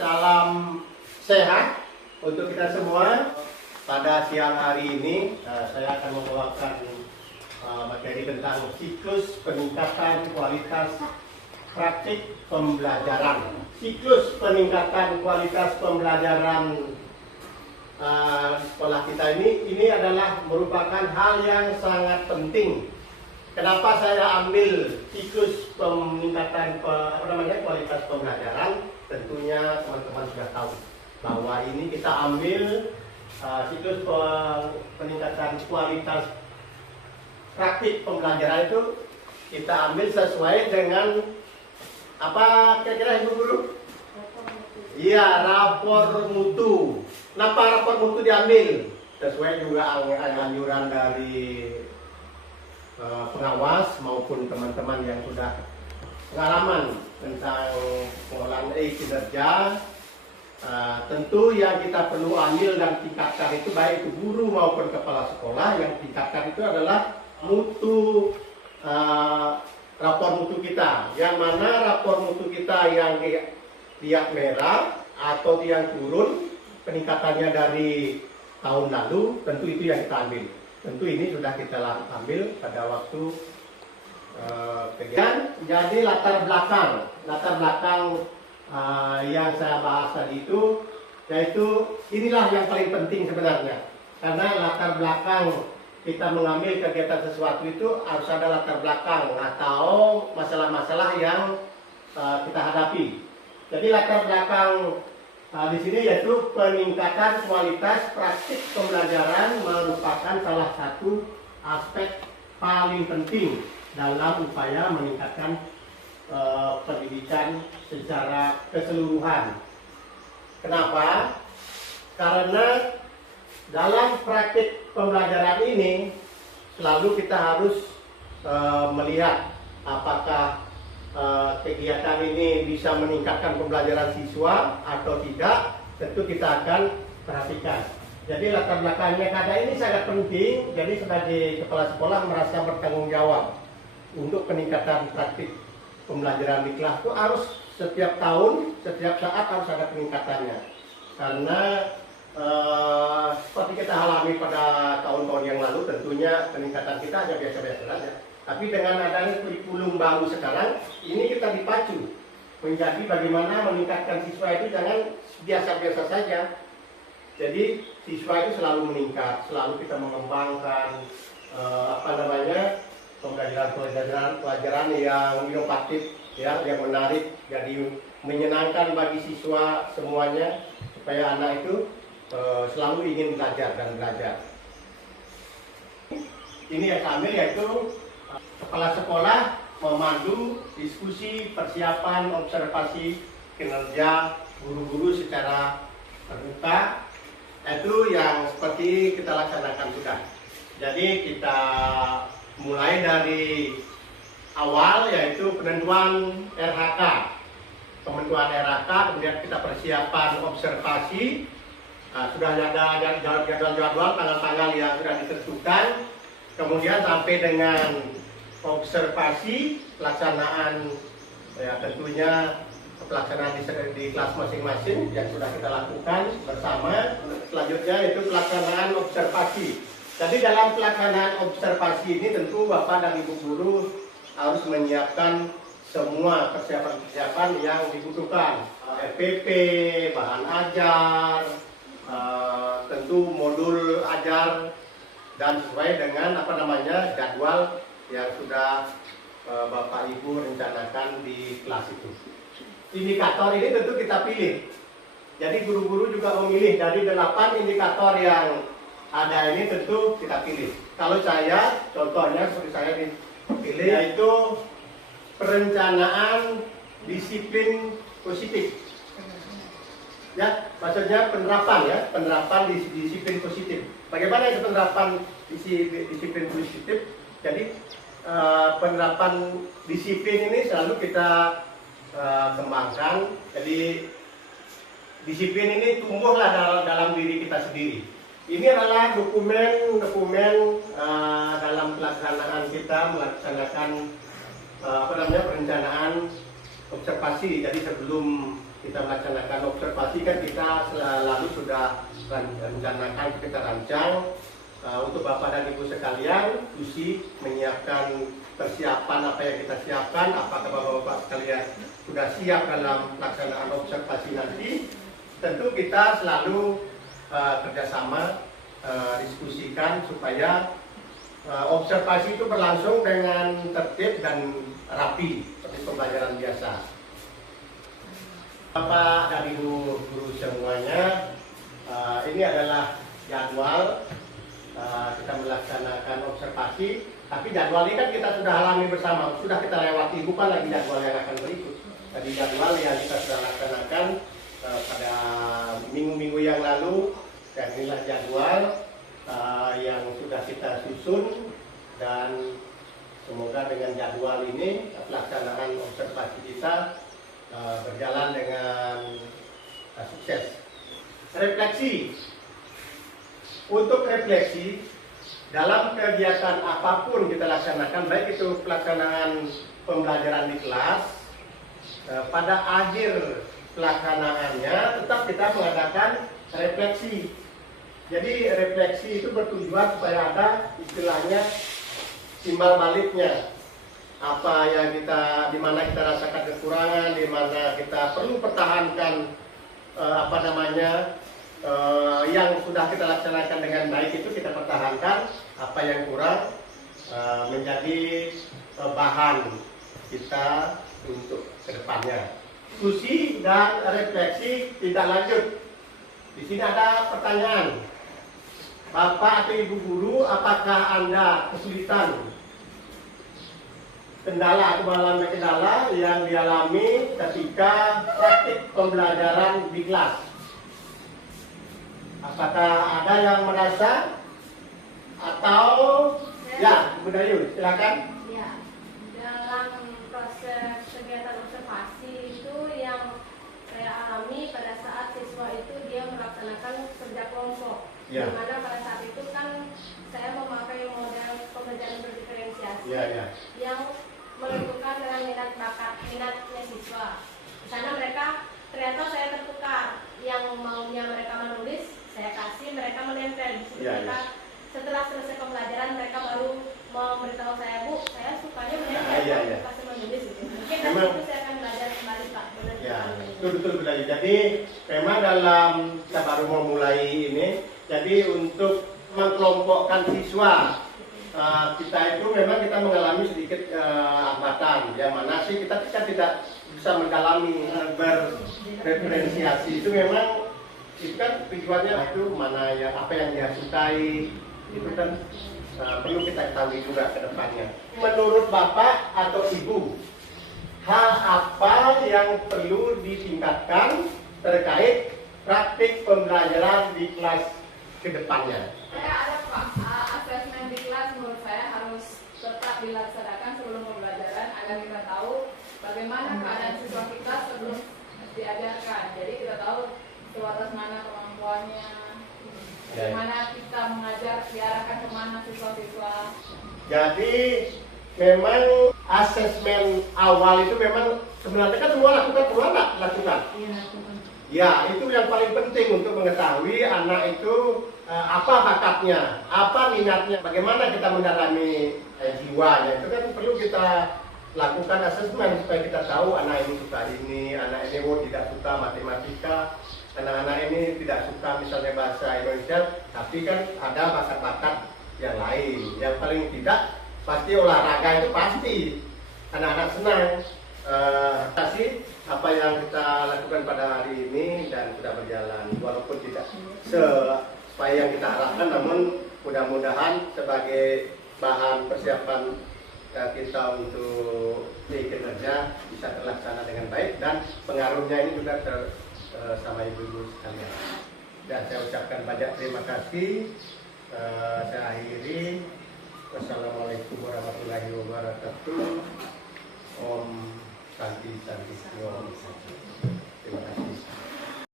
Salam sehat untuk kita semua. Pada siang hari ini saya akan membawakan materi tentang siklus peningkatan kualitas praktik pembelajaran. Siklus peningkatan kualitas pembelajaran sekolah kita ini adalah merupakan hal yang sangat penting. Kenapa saya ambil siklus peningkatan kualitas pembelajaran? Tentunya teman-teman sudah tahu bahwa ini kita ambil siklus peningkatan kualitas praktik pembelajaran itu kita ambil sesuai dengan apa kira-kira Ibu Guru? Iya, rapor mutu. Kenapa rapor mutu diambil? Sesuai juga anjuran dari pengawas maupun teman-teman yang sudah pengalaman tentang pengelolaan kinerja. Tentu yang kita perlu ambil dan tingkatkan itu baik itu guru maupun kepala sekolah. Yang tingkatkan itu adalah mutu rapor mutu kita. Yang mana rapor mutu kita yang lihat merah atau yang turun peningkatannya dari tahun lalu, tentu itu yang kita ambil. Tentu ini sudah kita ambil pada waktu kegiatan. Jadi latar belakang yang saya bahas tadi itu, yaitu inilah yang paling penting sebenarnya. Karena latar belakang kita mengambil kegiatan sesuatu itu harus ada latar belakang atau masalah-masalah yang kita hadapi. Jadi latar belakang di sini yaitu peningkatan kualitas praktik pembelajaran merupakan salah satu aspek paling penting dalam upaya meningkatkan pendidikan secara keseluruhan. Kenapa? Karena dalam praktik pembelajaran ini selalu kita harus melihat apakah kegiatan ini bisa meningkatkan pembelajaran siswa atau tidak. Tentu kita akan perhatikan. Jadi latar belakangnya kata ini sangat penting. Jadi sebagai kepala sekolah merasa bertanggung jawab untuk peningkatan praktik pembelajaran di kelas itu harus setiap tahun, setiap saat harus ada peningkatannya. Karena seperti kita alami pada tahun-tahun yang lalu, tentunya peningkatan kita hanya biasa-biasa saja. Tapi dengan adanya kurikulum baru sekarang, ini kita dipacu menjadi bagaimana meningkatkan siswa itu jangan biasa-biasa saja. Jadi siswa itu selalu meningkat, selalu kita mengembangkan pembelajaran yang inovatif, ya, yang menarik, jadi menyenangkan bagi siswa semuanya supaya anak itu selalu ingin belajar dan belajar. Ini yang kami yaitu kepala sekolah memandu diskusi persiapan observasi kinerja guru-guru secara terbuka, itu yang seperti kita laksanakan sudah. Jadi kita mulai dari awal yaitu penentuan RHK, kemudian kita persiapan observasi. Sudah ada jadwal tanggal-tanggal yang sudah ditentukan. Kemudian sampai dengan observasi pelaksanaan, ya tentunya pelaksanaan di kelas masing-masing yang sudah kita lakukan bersama. Selanjutnya itu pelaksanaan observasi. Jadi dalam pelaksanaan observasi ini tentu Bapak dan Ibu Guru harus menyiapkan semua persiapan-persiapan yang dibutuhkan. RPP, bahan ajar, tentu modul ajar, dan sesuai dengan jadwal yang sudah Bapak Ibu rencanakan di kelas itu. Indikator ini tentu kita pilih. Jadi guru-guru juga memilih dari 8 indikator yang ada ini, tentu kita pilih. Kalau saya, contohnya seperti saya pilih, yaitu perencanaan disiplin positif. Ya, maksudnya penerapan disiplin positif. Bagaimana itu penerapan disiplin positif? Jadi penerapan disiplin ini selalu kita kembangkan. Jadi disiplin ini tumbuhlah dalam diri kita sendiri. Ini adalah dokumen dalam pelaksanaan kita melaksanakan perencanaan observasi. Jadi sebelum kita melaksanakan observasi kan kita selalu sudah rencanakan, kita rancang untuk Bapak dan Ibu sekalian, Susi menyiapkan persiapan apa yang kita siapkan, apakah Bapak-Bapak sekalian sudah siap dalam pelaksanaan observasi nanti. Tentu kita selalu kerjasama diskusikan supaya observasi itu berlangsung dengan tertib dan rapi seperti pembelajaran biasa. Bapak dan Ibu guru semuanya, ini adalah jadwal kita melaksanakan observasi, tapi jadwal ini kan kita sudah alami bersama, sudah kita lewati, bukan lagi jadwal yang akan berikut. Tadi jadwal yang kita sudah laksanakan pada minggu-minggu yang lalu, dan inilah jadwal yang sudah kita susun, dan semoga dengan jadwal ini pelaksanaan observasi kita berjalan dengan sukses. Refleksi. Untuk refleksi, dalam kegiatan apapun kita laksanakan, baik itu pelaksanaan pembelajaran di kelas, pada akhir pelaksanaannya tetap kita mengadakan refleksi. Jadi refleksi itu bertujuan supaya ada istilahnya timbal baliknya. Apa yang di mana kita rasakan kekurangan, di mana kita perlu pertahankan yang sudah kita laksanakan dengan baik itu kita pertahankan, apa yang kurang menjadi bahan kita untuk kedepannya. Diskusi dan refleksi tidak lanjut. Di sini ada pertanyaan, Bapak atau Ibu guru, apakah Anda kesulitan kendala atau mengalami kendala yang dialami ketika praktik pembelajaran di kelas? Apakah ada yang merasa atau ya, Bu Dayu, silakan. Ya, dalam proses kegiatan observasi itu yang saya alami pada saat siswa itu dia melaksanakan kerja kelompok. Ya. Di mana pada saat itu kan saya memakai model pembelajaran berdiferensiasi yang menentukan dengan minatnya siswa. Di sana mereka ternyata saya tertukar, yang maunya mereka menulis saya kasih, mereka menempel. Setelah selesai pembelajaran mereka baru memberitahu saya, Bu, saya sukanya menempel, pasti menulis gitu. Mungkin dari itu saya akan belajar kembali Pak. Betul belajar. Jadi memang dalam kita baru mau mulai ini, jadi untuk mengkelompokkan siswa kita itu memang kita mengalami sedikit hambatan. Yang mana sih kita tidak bisa mendalami berreferensiasi itu memang itu kan tujuannya itu mana ya, apa yang dia sukai itu kan perlu kita ketahui juga ke depannya. Menurut Bapak atau Ibu, hal apa yang perlu ditingkatkan terkait praktik pembelajaran di kelas ke depannya? Saya ada Pak, asesmen di kelas menurut saya harus tetap dilaksanakan sebelum pembelajaran agar kita tahu bagaimana keadaan siswa kita sebelum diajarkan. Jadi kita tahu sebatas mana kemampuannya, bagaimana kita mengajar, diarahkan kemana siswa-siswa. Jadi memang asesmen awal itu memang sebenarnya kan semua lakukan. Ya, itu yang paling penting untuk mengetahui anak itu apa bakatnya, apa minatnya, bagaimana kita mendalami jiwanya. Itu kan perlu kita lakukan asesmen supaya kita tahu anak ini suka ini, anak ini tidak suka matematika, anak-anak ini tidak suka misalnya bahasa Indonesia, tapi kan ada bakat-bakat yang lain. Yang paling tidak pasti olahraga itu pasti anak-anak senang. Kasih apa yang kita lakukan pada hari ini dan sudah berjalan, walaupun tidak sesuai yang kita harapkan, namun mudah-mudahan sebagai bahan persiapan kita untuk kinerja bisa terlaksana dengan baik dan pengaruhnya ini juga sama ibu-ibu sekalian. Dan saya ucapkan banyak terima kasih. Saya akhiri. Wassalamualaikum warahmatullahi wabarakatuh. Om Santi Santi. Terima kasih.